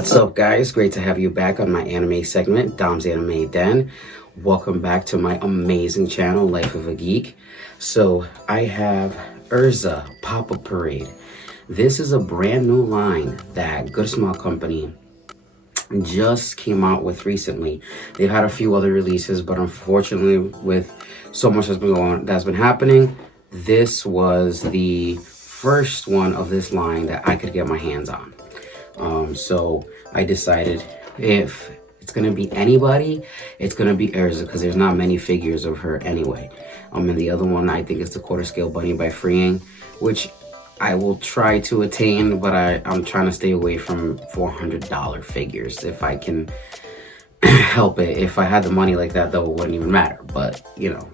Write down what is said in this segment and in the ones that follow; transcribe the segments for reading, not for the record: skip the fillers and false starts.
What's up, guys? Great to have you back on my anime segment, Dom's Anime Den. Welcome back to my amazing channel, Life of a Geek. So I have Erza Pop-Up Parade. This is a brand new line that Good Smile Company just came out with recently. They've had a few other releases, but unfortunately, with so much that's been happening, this was the first one of this line that I could get my hands on. So I decided if it's gonna be anybody, it's gonna be Erza, because there's not many figures of her anyway. And the other one, I think, is the Quarter Scale Bunny by Freeing, which I will try to attain, but I'm trying to stay away from $400 figures if I can help it. If I had the money like that, though, it wouldn't even matter. But you know,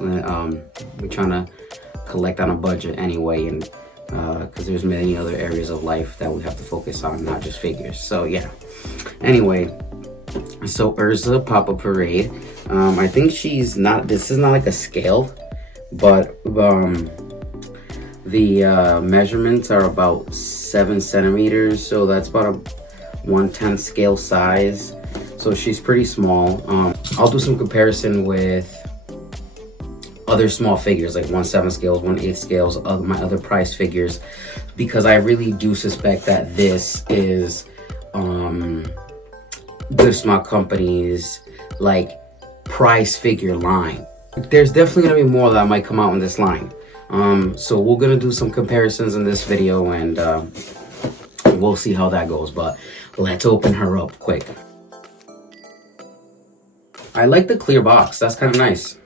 we're trying to collect on a budget anyway, and because there's many other areas of life that we have to focus on, not just figures. So yeah, anyway, so Erza Pop-Up Parade, I think this is not like a scale, but the measurements are about 7 centimeters, so that's about a 1/10 scale size, so she's pretty small. I'll do some comparison with other small figures like 1/7 scales, 1/8 scales, my other price figures, because I really do suspect that this is Good Smile Company's like price figure line. There's definitely gonna be more that might come out in this line. So we're gonna do some comparisons in this video, and we'll see how that goes, but let's open her up quick. I like the clear box, that's kind of nice.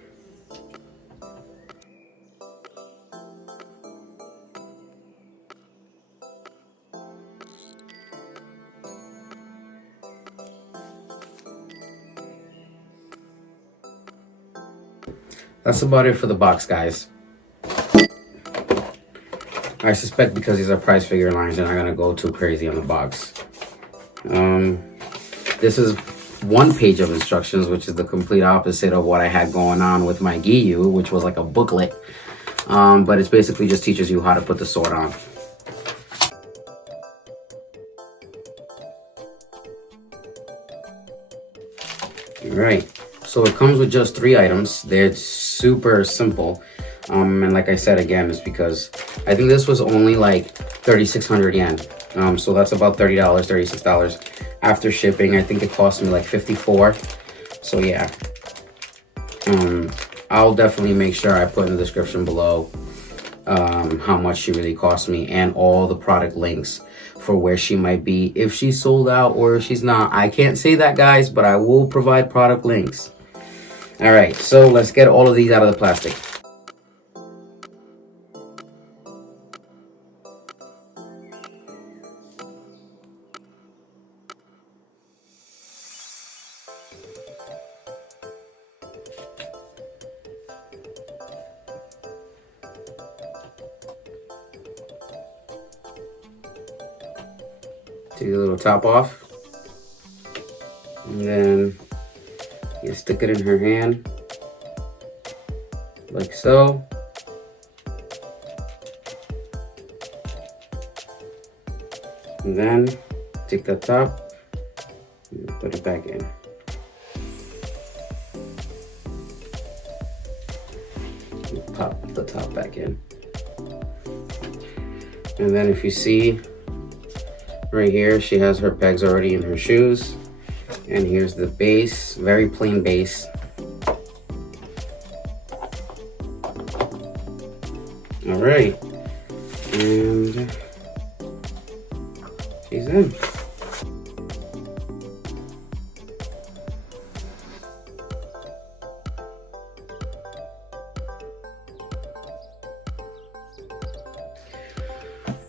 That's about it for the box, guys. I suspect because these are price figure lines, they're not gonna go too crazy on the box. This is one page of instructions, which is the complete opposite of what I had going on with my Giyu, which was like a booklet. But it's basically just teaches you how to put the sword on. Alright, so it comes with just 3 items. They're super simple. And like I said, again, it's because I think this was only like 3,600 yen. So that's about $30, $36 after shipping. I think it cost me like 54. So yeah, I'll definitely make sure I put in the description below how much she really cost me, and all the product links for where she might be, if she's sold out or if she's not. I can't say that, guys, but I will provide product links. All right, so let's get all of these out of the plastic. Take the little top off, and then you stick it in her hand like so. And then take the top and put it back in. Pop the top back in. And then if you see right here, she has her pegs already in her shoes. And here's the base, very plain base. All right, and she's in.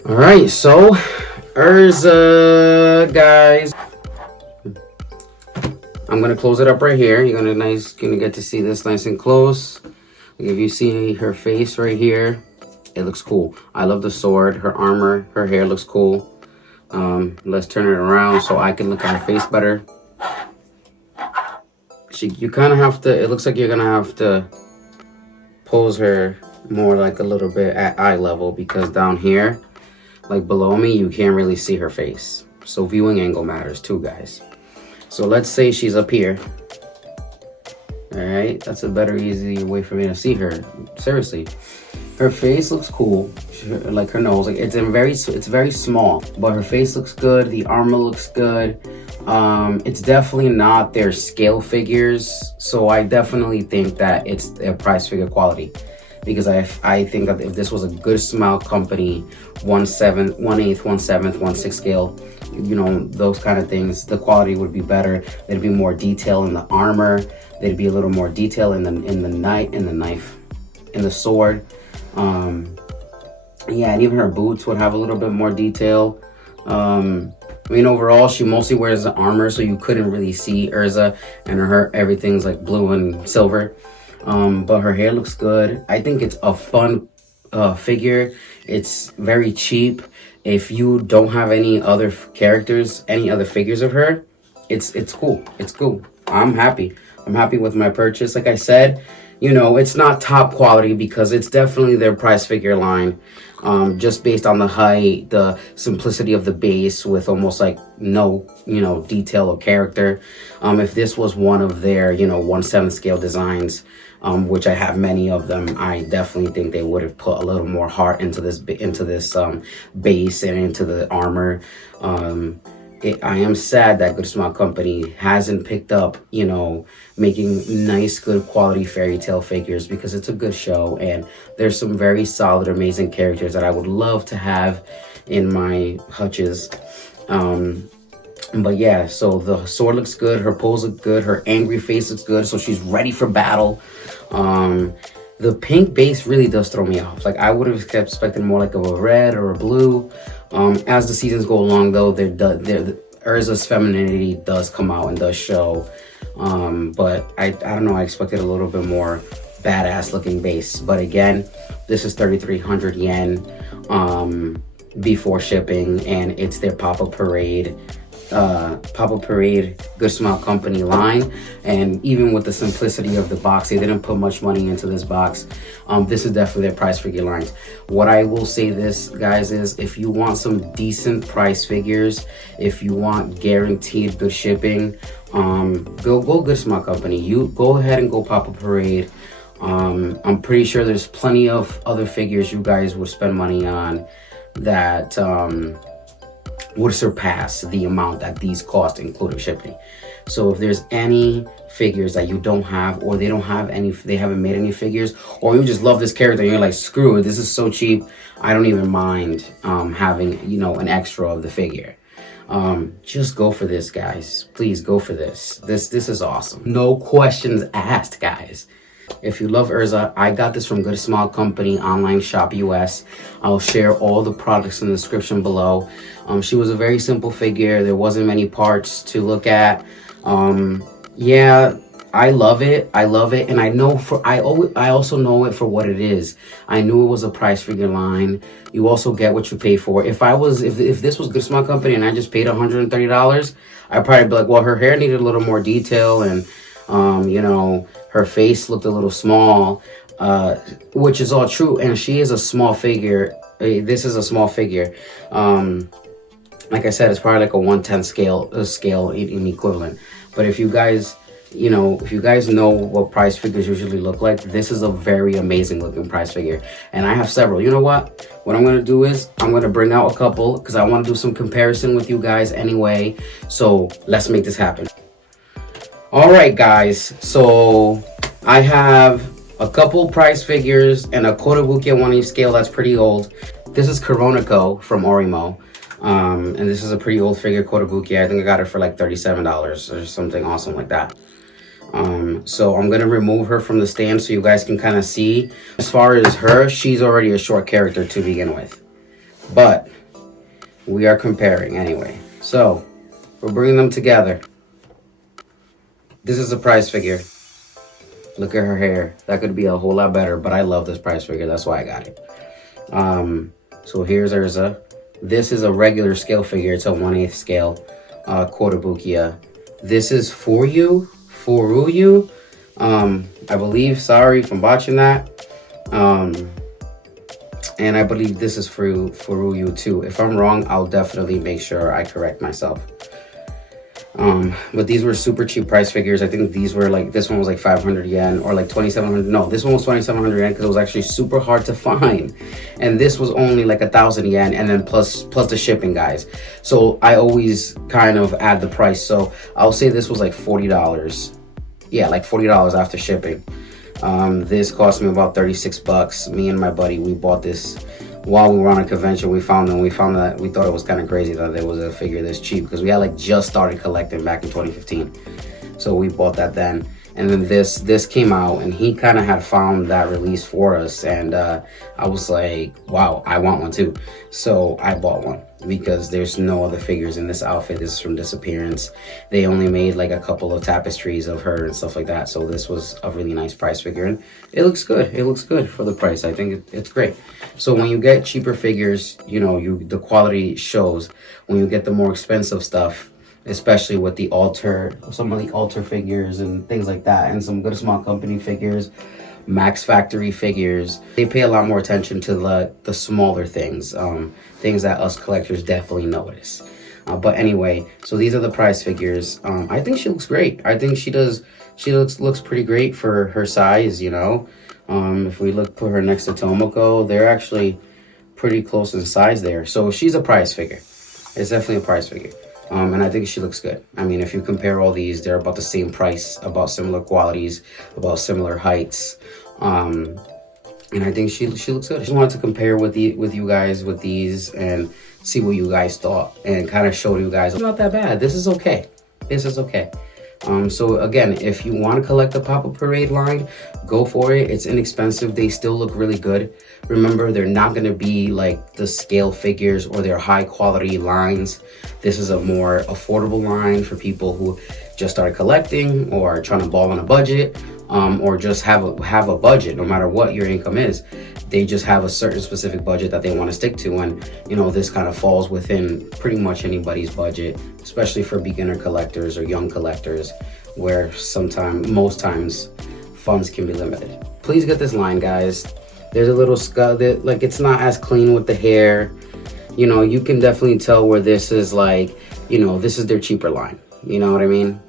All right, so Erza, guys. I'm gonna close it up right here. You're gonna get to see this nice and close. If you see her face right here, it looks cool. I love the sword, her armor, her hair looks cool. Let's turn it around so I can look at her face better. You kind of have to, it looks like you're gonna have to pose her more like a little bit at eye level, because down here, like below me, you can't really see her face. So viewing angle matters too, guys. So let's say she's up here. All right, that's a better, easier way for me to see her. Seriously, her face looks cool, like her nose. Like it's very small, but her face looks good. The armor looks good. It's definitely not their scale figures, so I definitely think that it's their price figure quality. Because I think that if this was a Good Smile Company 1/7, 1/8, 1/7, 1/6 scale, you know, those kind of things, the quality would be better. There'd be more detail in the armor. There'd be a little more detail in the sword. Yeah, and even her boots would have a little bit more detail. I mean, overall, she mostly wears the armor, so you couldn't really see Erza, and everything's like blue and silver. But her hair looks good. I think it's a fun figure. It's very cheap. If you don't have any other characters, any other figures of her, it's cool. It's cool. I'm happy. I'm happy with my purchase. Like I said, you know, it's not top quality because it's definitely their price figure line. Just based on the height, the simplicity of the base with almost like no, you know, detail or character. If this was one of their, you know, 1/7 scale designs, which I have many of them, I definitely think they would have put a little more heart into this base and into the armor. I am sad that Good Smile Company hasn't picked up, you know, making nice, good quality fairy tale figures, because it's a good show and there's some very solid, amazing characters that I would love to have in my hutches. But yeah, so the sword looks good, her pose looks good, her angry face looks good, so she's ready for battle. The pink base really does throw me off. Like, I would have kept expecting more like of a red or a blue. As the seasons go along, though, Erza's femininity does come out and does show. But I don't know, I expected a little bit more badass looking base. But again, this is 3,300 yen before shipping, and it's their Papa Parade Good Smile Company line. And even with the simplicity of the box, they didn't put much money into this box. This is definitely their price figure lines. What I will say this, guys, is if you want some decent price figures, if you want guaranteed good shipping, go Good Smile Company. You go ahead and go Papa Parade. I'm pretty sure there's plenty of other figures you guys would spend money on that would surpass the amount that these cost, including shipping. So if there's any figures that you don't have, or they haven't made any figures, or you just love this character and you're like, screw it, this is so cheap, I don't even mind having, you know, an extra of the figure. Just go for this, guys. Please go for this. This is awesome. No questions asked, guys. If you love Erza, I got this from Good Smile Company online shop US. I'll share all the products in the description below. She was a very simple figure. There wasn't many parts to look at. Yeah, I love it. I love it, and I also know it for what it is. I knew it was a price figure line. You also get what you pay for. If this was Good Smile Company and I just paid $130, I'd probably be like, well, her hair needed a little more detail, and you know, her face looked a little small, which is all true, and she is a small figure. This is a small figure. Like I said, it's probably like a 1/10 scale in equivalent. But if you guys, you know, what price figures usually look like, this is a very amazing looking price figure. And I have several. You know what? What I'm going to do is I'm going to bring out a couple because I want to do some comparison with you guys anyway. So let's make this happen. All right, guys. So I have a couple price figures and a Kotobukiya 1/8 scale that's pretty old. This is Koroniko from Orimo. And this is a pretty old figure, Kotobukiya. I think I got it for like $37 or something awesome like that. So I'm gonna remove her from the stand so you guys can kind of see. As far as her, she's already a short character to begin with, but we are comparing anyway. So we're bringing them together. This is a price figure. Look at her hair. That could be a whole lot better, but I love this price figure. That's why I got it. So here's Erza. This is a regular scale figure. It's a 1/8 scale Kotobukiya. This is Furuyu. I believe. Sorry if I'm botching that. And I believe this is for you too. If I'm wrong, I'll definitely make sure I correct myself. But these were super cheap price figures. I think these were like, this one was like 500 yen or like 2,700. No, this one was 2,700 yen because it was actually super hard to find. And this was only like 1,000 yen, and then plus the shipping, guys. So I always kind of add the price. So I'll say this was like $40. Yeah, like $40 after shipping. This cost me about 36 bucks. Me and my buddy, we bought this while we were on a convention. We found them. We found that we thought it was kind of crazy that there was a figure this cheap, because we had like just started collecting back in 2015. So we bought that then. And then this came out, and he kind of had found that release for us, and I was like, wow, I want one too. So I bought one because there's no other figures in this outfit. This is from Disappearance. They only made like a couple of tapestries of her and stuff like that. So this was a really nice price figure, and it looks good. It looks good for the price. I think it's great. So when you get cheaper figures, you know, the quality shows. When you get the more expensive stuff, especially with the some of the altar figures and things like that, and some good small company figures, Max Factory figures, they pay a lot more attention to the smaller things, things that us collectors definitely notice. But anyway, so these are the prize figures. I think she looks great. I think she looks pretty great for her size, you know. If we put her next to Tomoko, they're actually pretty close in size there. So she's a prize figure. It's definitely a prize figure. And I think she looks good. I mean, if you compare all these, they're about the same price, about similar qualities, about similar heights. And I think she looks good. I just wanted to compare with you guys with these and see what you guys thought, and kind of show you guys it's not that bad. This is okay. This is okay. So again, if you want to collect the Pop-Up Parade line, go for it. It's inexpensive. They still look really good. Remember, they're not going to be like the scale figures or their high quality lines. This is a more affordable line for people who just started collecting or trying to ball on a budget, or just have a budget. No matter what your income is, they just have a certain specific budget that they want to stick to. And you know, this kind of falls within pretty much anybody's budget, especially for beginner collectors or young collectors, where most times funds can be limited. Please get this line, guys. There's a little skull that, like, it's not as clean with the hair. You know, you can definitely tell where this is like, you know, this is their cheaper line. You know what I mean?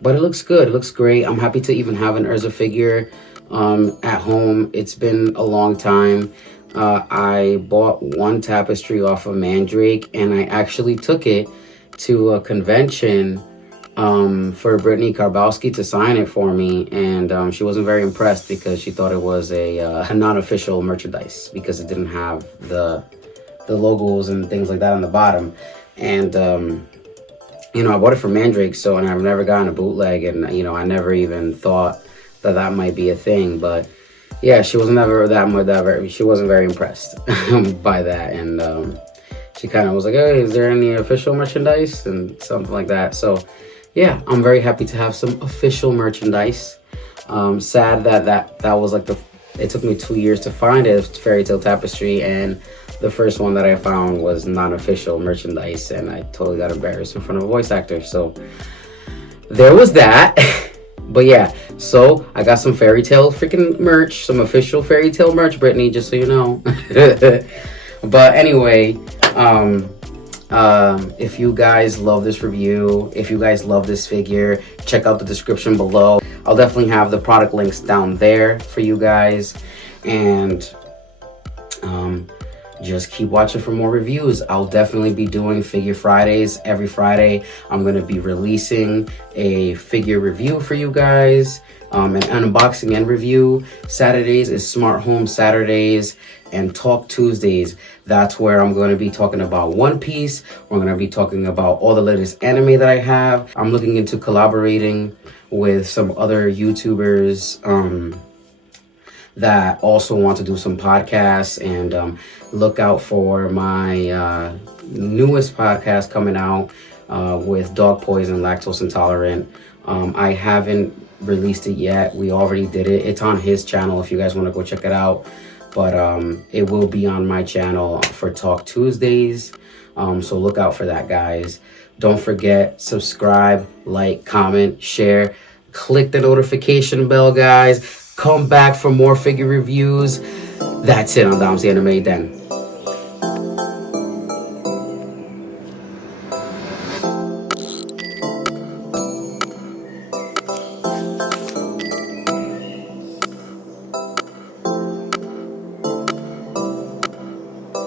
But it looks good. It looks great. I'm happy to even have an Erza figure at home. It's been a long time. I bought one tapestry off of Mandrake, and I actually took it to a convention for Brittany Karbowski to sign it for me, and she wasn't very impressed because she thought it was a non-official merchandise because it didn't have the logos and things like that on the bottom. And you know, I bought it from Mandrake, and I've never gotten a bootleg, and you know, I never even thought that might be a thing. But yeah, she wasn't she wasn't very impressed by that, and she kind of was like, hey, is there any official merchandise and something like that. So yeah, I'm very happy to have some official merchandise. Sad that was like it took me 2 years to find it, Fairy Tale Tapestry, and the first one that I found was non-official merchandise, and I totally got embarrassed in front of a voice actor. So there was that. But yeah, so I got some Fairy Tale freaking merch, some official Fairy Tale merch, Brittany, just so you know. But anyway, if you guys love this review, if you guys love this figure, check out the description below. I'll definitely have the product links down there for you guys, and just keep watching for more reviews. I'll definitely be doing Figure Fridays. Every Friday, I'm going to be releasing a figure review for you guys, an unboxing and review. Saturdays is Smart Home Saturdays, and Talk Tuesdays. That's where I'm going to be talking about One Piece. We're going to be talking about all the latest anime that I have. I'm looking into collaborating with some other YouTubers that also want to do some podcasts, and look out for my newest podcast coming out with DogPoison, Lactose Intolerant. I haven't released it yet. We already did it. It's on his channel if you guys want to go check it out. But it will be on my channel for Talk Tuesdays. So look out for that, guys. Don't forget, subscribe, like, comment, share, click the notification bell, guys. Come back for more figure reviews. That's it on Dom's Anime Den.